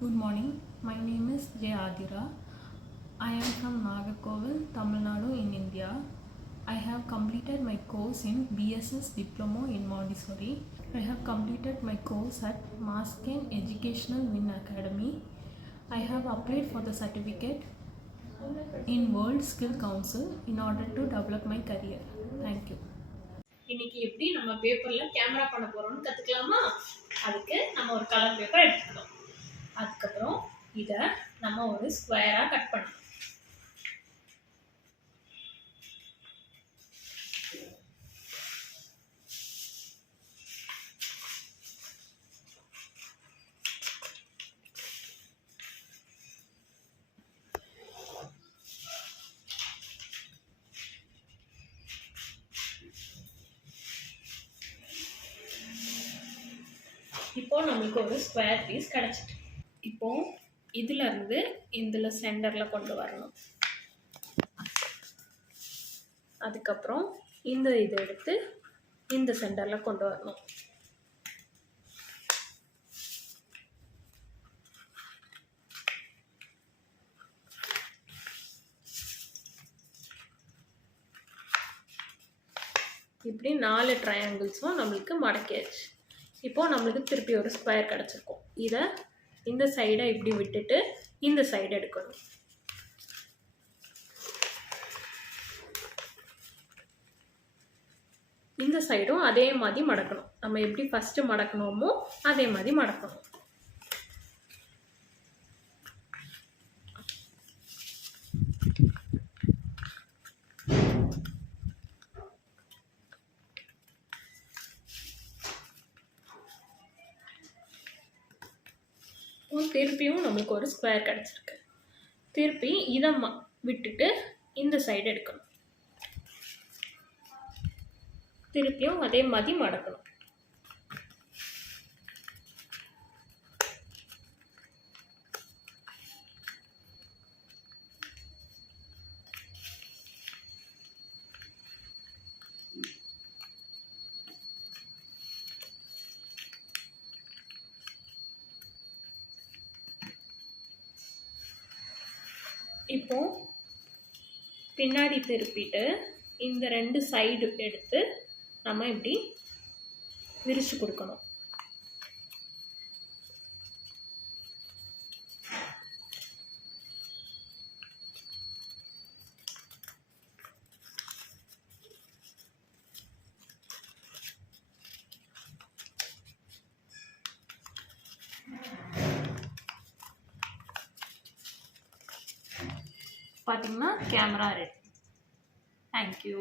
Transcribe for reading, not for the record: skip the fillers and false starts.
Good morning. My name is J. Adira. I am from Nagarkovil, Tamil Nadu in India. I have completed my course in BSS Diploma in Montessori. I have completed my course at Masken Educational Win Academy. I have applied for the certificate in World Skill Council in order to develop my career. Thank you. இன்னைக்கு எப்படி நம்ம பேப்பர்ல camera பண்ண போறோம்னு கத்துக்கலாமா? அதுக்கு நம்ம ஒரு colour paper எடுத்துக்கலாம். அதுக்கப்புறம் இதை நம்ம ஒரு ஸ்கொயரா கட் பண்ணணும். இப்போ நம்மளுக்கு ஒரு ஸ்கொயர் பீஸ் கிடைச்சிட்டு, இப்போ இதுல இருந்து இதுல சென்டர்ல கொண்டு வரணும். அதுக்கப்புறம் இதை எடுத்து இந்த சென்டர்ல கொண்டு வரணும். இப்படி 4 ட்ரையாங்கிள்ஸும் நம்மளுக்கு மடக்கியாச்சு. இப்போ நம்மளுக்கு திருப்பி ஒரு ஸ்கொயர் கிடச்சிருக்கும். இதை இந்த சைடை இப்படி விட்டுட்டு இந்த சைடு எடுக்கணும். இந்த சைடும் அதே மாதிரி மடக்கணும். நம்ம எப்படி ஃபர்ஸ்ட் மடக்கணுமோ அதே மாதிரி மடக்கணும். திருப்பியும் நம்மளுக்கு ஒரு ஸ்கொயர் கிடச்சிருக்கு. திருப்பி இதை விட்டுட்டு இந்த சைடு எடுக்கணும். திருப்பியும் அதே மாதிரி மடக்கணும். இப்போ பின்னாடி திருப்பிட்டு இந்த 2 சைடு எடுத்து நம்ம இப்படி விரிச்சு கொடுக்கணும். பார்த்தீங்கன்னா கேமரா ரெடி. தேங்க்யூ.